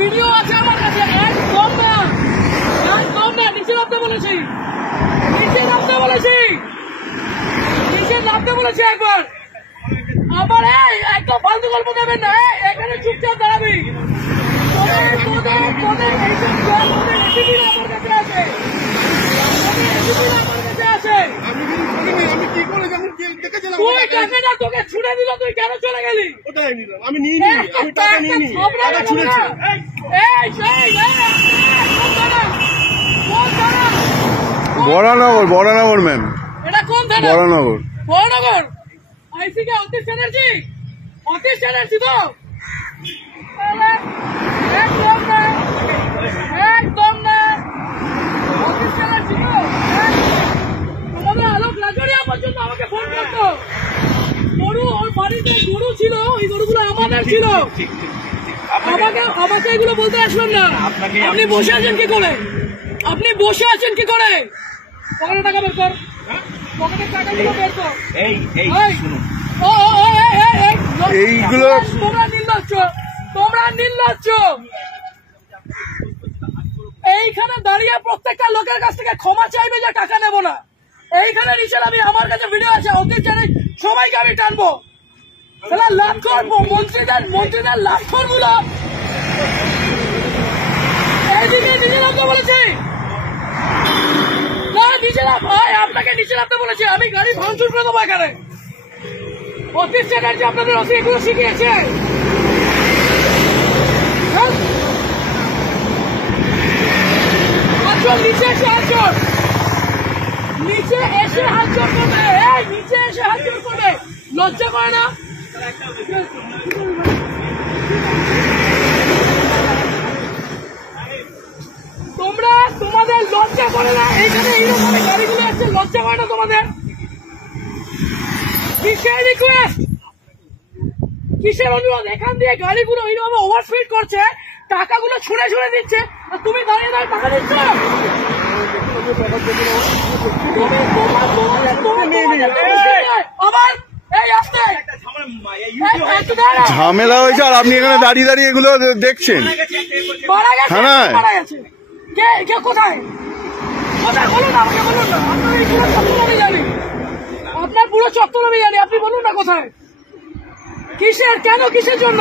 Video আছে আমার কাছে। একদম না, একদম না, নিচে নামতে বলেছি, নিচে নামতে বলেছি, নিচে নামতে বলেছি একবার। আবার একদম ফালতু গল্প দেবেন না, এখানে চুপচাপ দাঁড়াবি। তোকে ছুড়ে দিল, তুই কেন চলে গেলি? আমি নিয়ে আমি টাকা নিয়ে নি, টাকা ছুড়েছি। বরানগর, বরানগর ম্যাম। এটা কোন থানা? বরানগর। বরানগর আইসি কে অতীশ চ্যাটার্জি? অতীশ চ্যাটার্জি তো? একদম না, একদম না, অতীশ চ্যাটার্জি তো? তোমাদের আলোক লাজরিয়া পর্যন্ত আমাকে ফোন করতো। গরু, ওর বাড়িতে গরু ছিল, ওই গরুগুলো আমাদের ছিল। আমাকে এগুলো বলতে আসবেন না। আপনি বসে আছেন কি করে? আপনি বসে আছেন কি করে? পকেটে টাকা বের কর, পকেটের টাকাগুলো বের কর। এইগুলো তোমরা নির্লজ্জ, তোমরা নির্লজ্জ। এইখানে দাঁড়িয়ে প্রত্যেকটা লোকের কাছ থেকে ক্ষমা চাইবে যে টাকা নেব না। এইখানে নিচে আমি, আমার কাছে ভিডিও আছে, অতীত জানি সবাইকে আমি টানবো। লাভ করবো মন্ত্রীদের লাভ করবো না। এইদিকে নিচে নামতে বলেছি না, নিচে নাম ভাই, আপনাকে নিচে নামতে বলেছি। আমি গাড়ি ভাঙচুর করে দেবো এখানে। অতীশ চ্যাটার্জি আপনাদের এগুলো শিখিয়েছে। নিচে এসে হাত জোর, নিচে এসে হাত জোর করবে, নিচে এসে হাত জোর করবে। লজ্জা করে না? তোমরা, তোমাদের লজ্জা করে না? এইখানে এইরকম গাড়িগুলো আসছে, লজ্জা করে না তোমাদের? কিসের রিকোয়েস্ট, কিসের অনুরোধ? এখান দিয়ে গাড়িগুলো এইভাবে ওভারস্পিড করছে, টাকাগুলো ছুঁড়ে ছুঁড়ে দিচ্ছে, আর তুমি দাঁড়িয়ে দাঁড়িয়ে টাকা দিচ্ছ। আবার ঝামেলা হয়েছে আর আপনি এখানে দাঁড়িয়ে দাঁড়িয়ে এগুলো দেখছেন। থানায় কে কোথায়? কোথায় বলুন, আমাকে বলুন না। আপনার এই পুরো চত্বর আমি জানি, আপনার পুরো চত্বর আমি জানি। আপনি বলুন না কোথায়, কিসের, কেন, কিসের জন্য?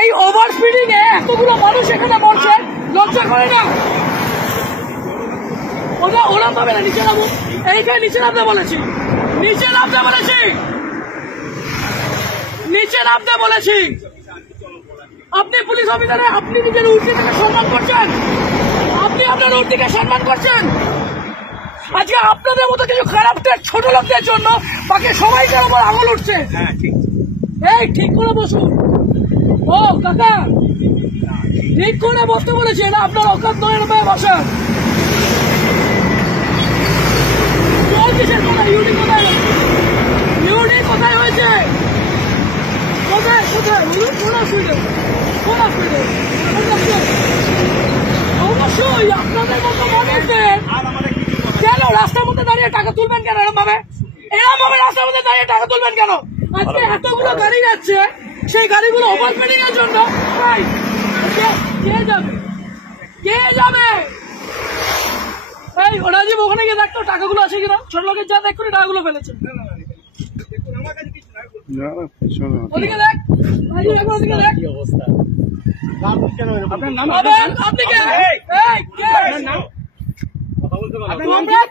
এই ওভার স্পিডিং এ এতগুলো মানুষ এখানে মরছে, লজ্জা করে না? ওরম ভাবে না, নিচে নামো। এইখানে নিচে নামতে বলেছি, নিচে নামতে বলেছি, নিচে নামতে বলেছি। আপনি পুলিশ অফিসারে, আপনি নিজের উর্দিকে সম্মান করছেন, আপনি আপনার উর্দিকে সম্মান করছেন। আজকে আপনাদের মতো কিছু খারাপ ছোট লোকদের জন্য বাকি সবাইকার উপর আঙুল উঠছে। এই ঠিক করে বসুন। ও কাকা, ঠিক করে বসতে বলেছি, না আপনার অকাত নয় বসেন। কিসের কথা? ইউডি কোথায়? ইউডি কোথায় হয়েছে? কোথায় কোথায়? কোন অসুবিধা, কোন অসুবিধা? অবশ্যই আপনাদের মতো মানুষদের কেন রাস্তার মধ্যে দাঁড়িয়ে টাকা তুলবেন কেন? এরকম ভাবে, এরকম ভাবে রাস্তার মধ্যে দাঁড়িয়ে টাকা তুলবেন কেন? আজকে এতগুলো গাড়ি যাচ্ছে, সেই গাড়িগুলো ওভারস্পিডিং এর জন্য কে যাবে? কে যাবে? এই রাজীব, ওখানে গিয়ে দেখতো টাকাগুলো আছে কিনা। ছোট লোকের যা দেখ করে টাকাগুলো ফেলেছে। ওদিকে দেখ, ওদিকে দেখ।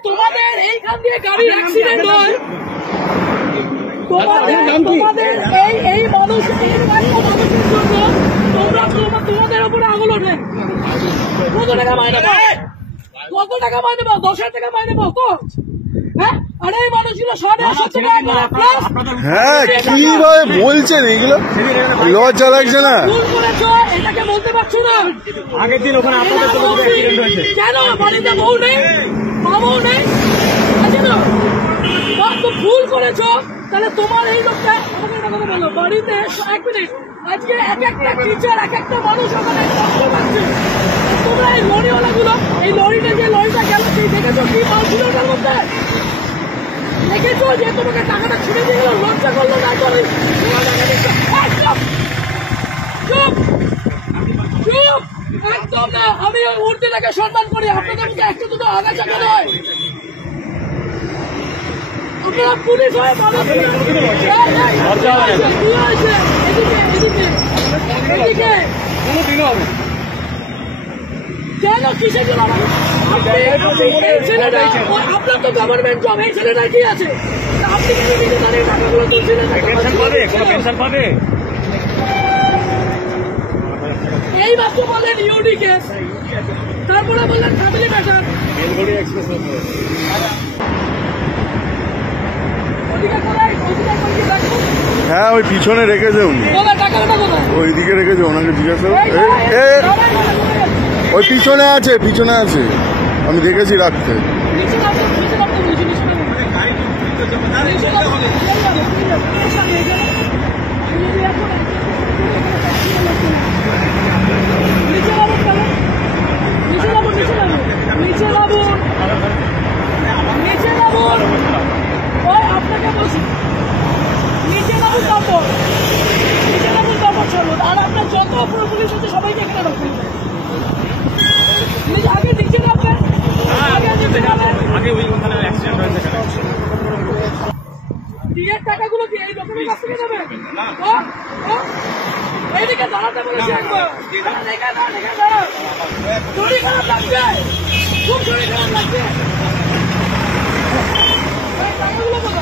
তোমাদের এইখান দিয়ে গাড়ি অ্যাক্সিডেন্ট হয়, তোমাদের এই মানুষ, মানুষের জন্য তোমাদের উপরে আঙুল ওঠে। কত টাকা মাইনে পাও? কত টাকা মাইনে পাও? 10,000 টাকা মাইনে পাও তো? হ্যাঁ, আর এই মানুষগুলো 150 টাকা। হ্যাঁ, কিভাবে বলছেন এগুলো? লজ্জা লাগছে না? এটাকে বলতে পারছো না? আগের দিন ওখানে আপনাদের অ্যাক্সিডেন্ট হয়েছে কেন? বাড়িতে বউ নেই, বাবু নেই, আছে না? ভুল করেছো, তাহলে তোমার এই লোকটা আমাকে একটা কথা বলো। বাড়িতে 1 মিনিট, আজকে এক একটা টিচার, এক একটা মানুষ ওখানে কষ্ট পাচ্ছে। তোমরা এই লরিওয়ালা গুলো, এই লরিটা, যে লরিটা গেল, সেই দেখেছো কি মাল ছিল ওটার মধ্যে? দেখেছো যে তোমাকে টাকাটা ছুটে দিয়ে গেল, লজ্জা করলো না? চুপ, একদম না, আমি ওই মূর্তিটাকে সম্মান করি, আপনাদের মুখে একটা দুটো আগাছা কেন হয়? আপনারা পুলিশ হয়ে মানুষ কি হয়েছে? এদিকে কেন কিসের জন্য এই ছেলেটা, আপনার তো গভর্নমেন্ট জব, এই ছেলেটা কি আছে? আপনি কেন নিজে দাঁড়িয়ে টাকাগুলো তুলছিলেন? এই মাত্র বললেন ইউডি কেস, তারপরে বললেন ফ্যামিলি ম্যাটার। হ্যাঁ ওই পিছনে রেখেছে উনি, ওইদিকে রেখেছে, ওনাকে জিজ্ঞাসা ওই পিছনে আছে, পিছনে আছে, আমি দেখেছি রাখতে। আপনাকে বলছি নিচে নামুন, তারপর নিচে নামুন, তারপর চলুন। আর আপনার যত পুরো পুলিশ আছে সবাইকে এখানে রাখুন। আগে নিচে নামবেন, বিয়ের টাকাগুলো কি এই লোকের কাছ থেকে নেবেন? এইদিকে দাঁড়াতে বলেছি একবার, শরীর খারাপ লাগছে, খুব শরীর খারাপ লাগছে। টাকাগুলো কোথায়?